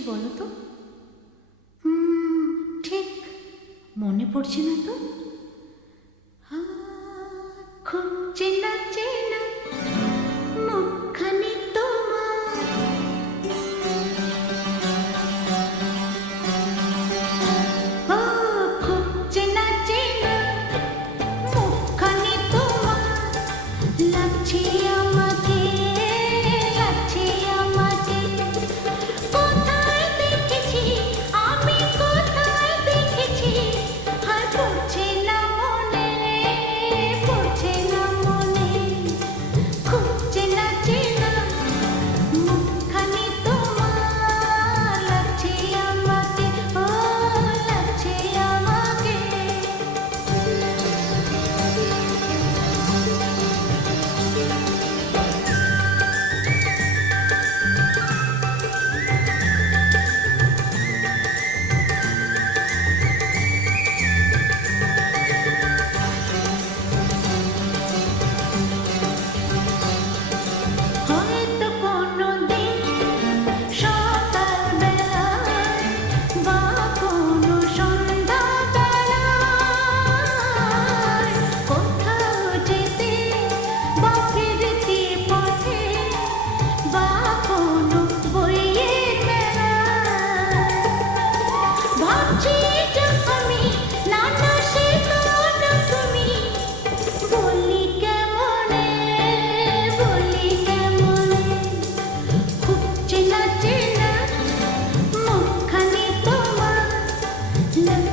কি বলো তো? হুম ঠিক। মনে পড়ছে না তো? খুব চিন্তা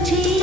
to.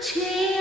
情。